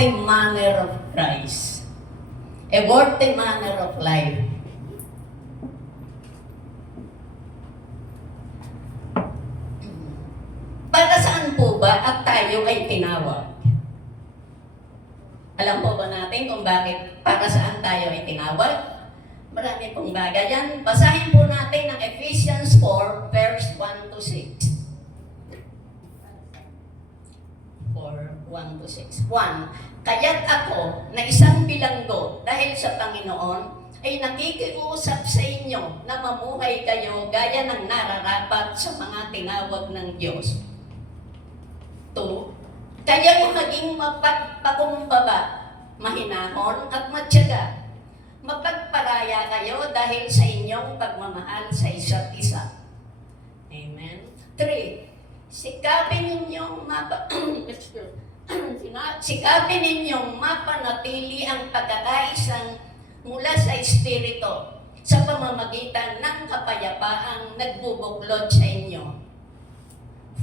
worthy manner of Christ. A worthy manner of life. Para saan po ba at tayo ay tinawag? Alam po ba natin kung bakit para saan tayo ay tinawag? Marami pong bagay yan. Basahin po natin ang Ephesians 4, verse 1 to 6. 1 to 6. 1. Kaya't ako na isang bilanggo dahil sa Panginoon ay nakikiusap sa inyo na mamuhay kayo gaya ng nararapat sa mga tinawag ng Diyos. 2. Kayang maging mapagpakumbaba, mahinahon at matyaga. Mapagparaya kayo dahil sa inyong pagmamahal sa isa't isa. Amen. 3. Sikapin ninyong sikapin ninyong mapanatili ang pagkakaisang mula sa Espiritu sa pamamagitan ng kapayapaang nagbubuklod sa inyo.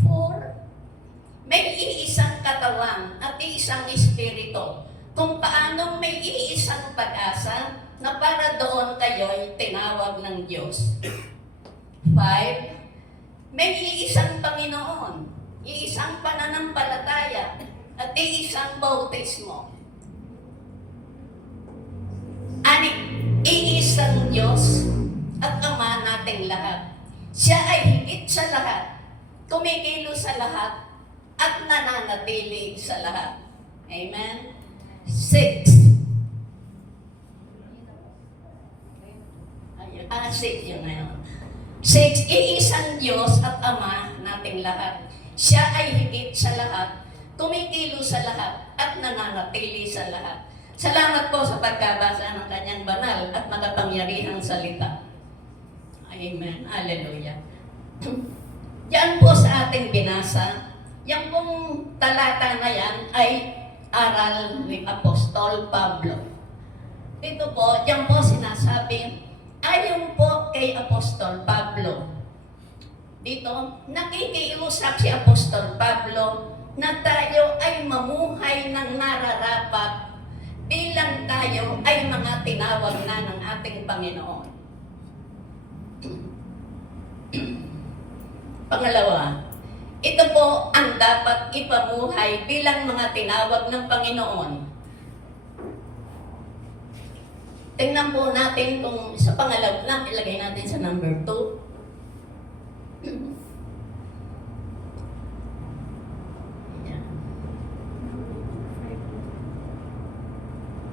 4. May iisang katawan at iisang Espiritu, kung paanong may iisang pag-asa na para doon kayo'y tinawag ng Diyos. 5. May iisang Panginoon, iisang pananampalataya, at iisang bautismo. 6. Iisang Diyos at Ama nating lahat. Siya ay higit sa lahat, kumikilos sa lahat, at nananatili sa lahat. Amen? 6. 6 yun ngayon. 6. Iisang Diyos at Ama nating lahat. Siya ay higit sa lahat, kumikilos sa lahat, at nananatili sa lahat. Salamat po sa pagkabasa ng kanyang banal at makapangyarihang salita. Amen. Hallelujah. Yan po sa ating binasa. Yang pong talata na yan ay aral ni Apostol Pablo. Dito po, yan po sinasabi, ayon po kay Apostol Pablo. Dito, nakikiusap si Apostol Pablo na tayo ay mamuhay ng nararapat bilang tayo ay mga tinawag na ng ating Panginoon. Pangalawa, ito po ang dapat ipamuhay bilang mga tinawag ng Panginoon. Tingnan po natin kung sa pangalawa lang, ilagay natin sa number 2.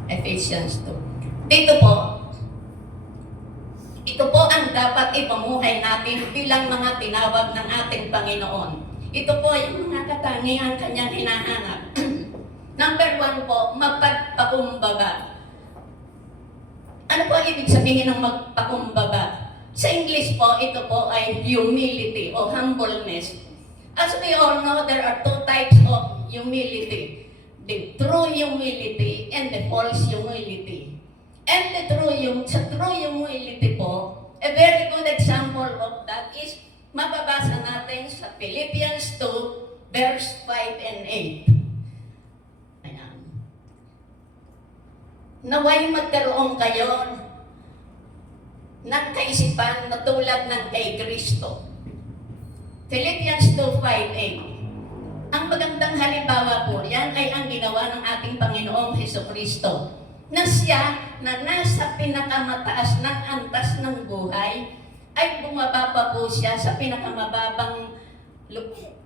Ephesians 2. Dito po, ito po ang dapat ipamuhay natin bilang mga tinawag ng ating Panginoon. Ito po yung mga katangian kanyang hinahanap. Number 1 po, magpagpakumbaba. Ano po ibig sabihin ng magpakumbaba? Sa English po, ito po ay humility o humbleness. As we all know, there are 2 types of humility. The true humility and the false humility. And sa true humility po, a very good example of that is mababasa natin sa Philippians 2, verse 5 and 8. Ayan. Naway magkaroon kayo ng kaisipan na tulad ng kay Kristo. Philippians 2, 5, 8. Ang magandang halimbawa po, yan ay ang ginawa ng ating Panginoong Hesukristo, na siya na nasa pinakamataas ng antas ng buhay, ay bumaba pa po siya sa pinakamababang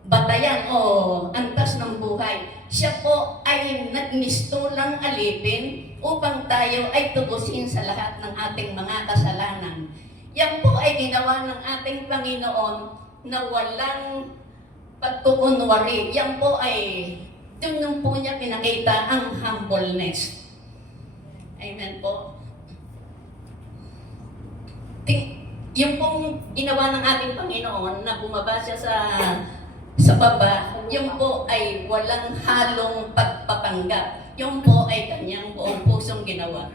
batayan o antas ng buhay. Siya po ay nagmistulang alipin upang tayo ay tubusin sa lahat ng ating mga kasalanan. Yan po ay ginawa ng ating Panginoon na walang pagkukunwari. Yan po ay doon po niya pinakita ang humbleness. Amen po. Yung pong ginawa ng ating Panginoon na bumaba siya sa baba, yung po ay walang halong pagpapanggap. Yung po ay kanyang buong pusong ginawa.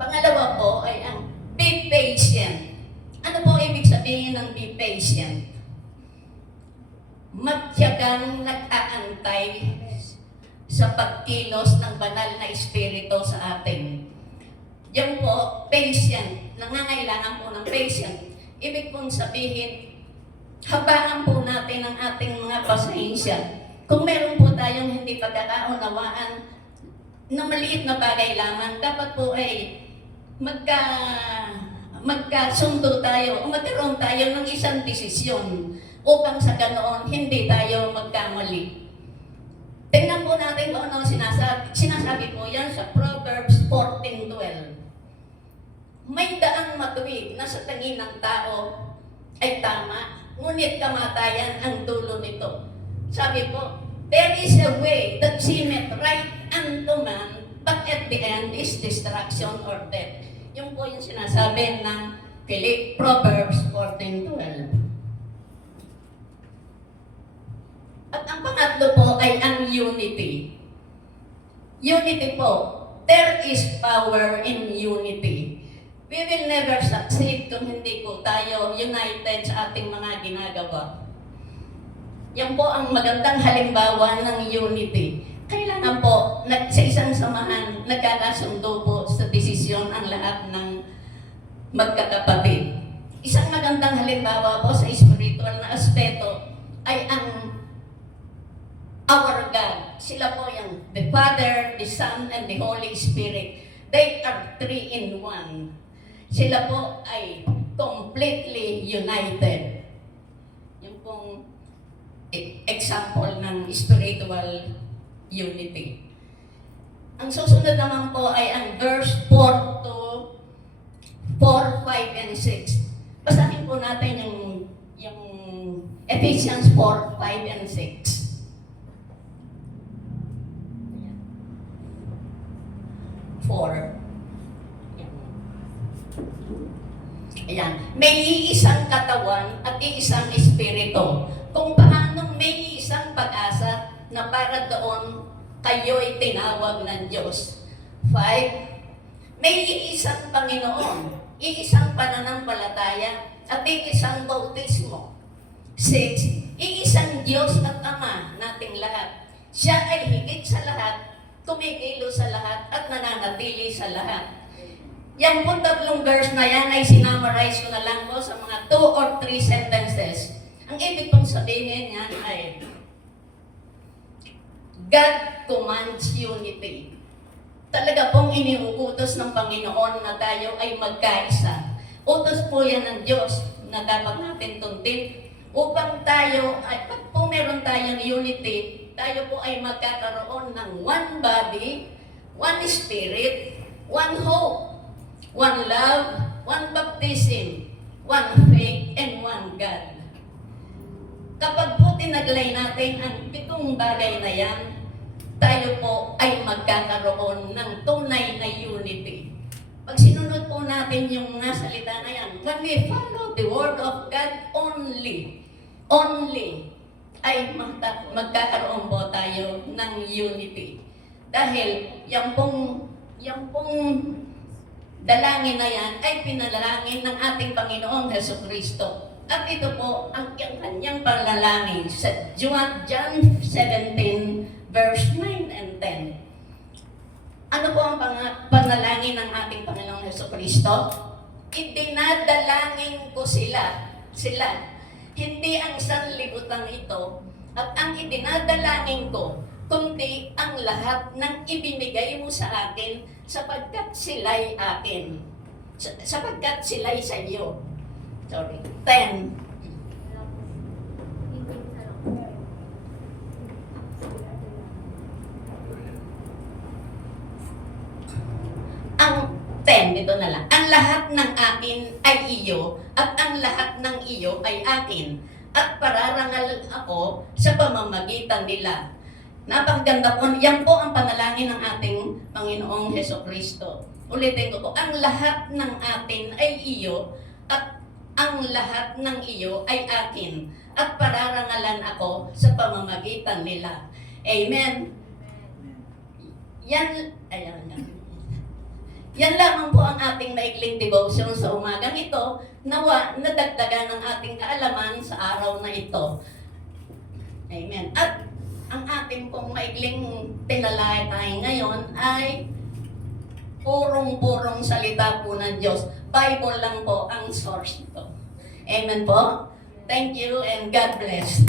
Pangalawa po ay ang be patient. Ano po ibig sabihin ng be patient? Magtiyagang nag-aantay sa pagkilos ng banal na espiritu sa atin. Yan po, patient, nangangailangan po ng patient. Ibig pong sabihin, habaan po natin ang ating mga pasensya. Kung meron po tayong hindi pagkakaunawaan na maliit na bagay lamang, dapat po ay magkasundo tayo o magkaroon tayo ng isang desisyon upang sa ganoon hindi tayo magkamali. Tingnan po natin kung ano sinasabi. Sinasabi po yan sa Proverbs 14:12. May daang matuwid na sa tingin ng tao ay tama, ngunit kamatayan ang dulo nito. Sabi po, there is a way that seemeth right unto man, but at the end is destruction or death. Yung po yung sinasabi ng Proverbs 14:12. At ang pangatlo po ay ang unity. Unity po, there is power in unity. We will never succeed kung hindi po tayo united sa ating mga ginagawa. Yan po ang magandang halimbawa ng unity. Kailangan po, sa isang samahan, nagkakasundo po sa desisyon ang lahat ng magkakapatid. Isang magandang halimbawa po sa spiritual na aspeto ay ang our God. Sila po yung the Father, the Son, and the Holy Spirit. They are three in one. Sila po ay completely united. Yung pong example ng spiritual unity. Ang susunod naman po ay ang verse 4 to 4, 5, and 6. Basahin po natin yung Ephesians 4, 5, and 6. Ayan. May iisang katawan at iisang espiritu. Kung paano may iisang pag-asa na para doon kayo'y tinawag ng Diyos. 5. May iisang Panginoon, iisang pananampalataya, at iisang bautismo. 6. Iisang Diyos at Ama nating lahat. Siya ay higit sa lahat, kumikilos sa lahat, at nananatili sa lahat. Yang po tatlong verse na yan ay sinamarize ko na lang po sa mga 2 or 3 sentences. Ang ibig pong sabihin yan ay God commands unity. Talaga pong iniuutos ng Panginoon na tayo ay magkaisa. Utos po yan ng Diyos na dapat natin tundin upang tayo, ay pag po meron tayong unity, tayo po ay magkakaroon ng one body, one spirit, one hope, one love, one baptism, one faith, and one God. Kapag po tinaglay natin ang 7 bagay na yan, tayo po ay magkakaroon ng tunay na unity. Pag sinunod po natin yung mga salita na yan, when we follow the Word of God only, ay magkakaroon po tayo ng unity. Dahil yung pong dalangin na yan ay pinalangin ng ating Panginoong Jesucristo. At ito po ang kanyang panalangin sa John 17, verse 9 and 10. Ano po ang panalangin ng ating Panginoong Jesucristo? Idinadalangin ko sila. Hindi ang sanlibutan ito, at ang idinadalangin ko, kundi ang lahat ng ibinigay mo sa akin sapagkat sila'y akin. Sapagkat sila'y sa iyo. 10. Ang 10, dito na lang. Ang lahat ng akin ay iyo, at ang lahat ng iyo ay akin. At pararangal ako sa pamamagitan nila. Napakaganda po. Yan po ang panalangin ng ating Panginoong Jesucristo. Ulitin ko po, ang lahat ng atin ay iyo, at ang lahat ng iyo ay akin. At pararangalan ako sa pamamagitan nila. Amen. Yan lamang po ang ating maikling devotion sa umagang ito. Nawa, nadagdagan ng ating kaalaman sa araw na ito. Amen. At ang ating pong maikling tinalakay ngayon ay purong-purong salita po ng Diyos. Bible lang po ang source nito. Amen po? Thank you and God bless.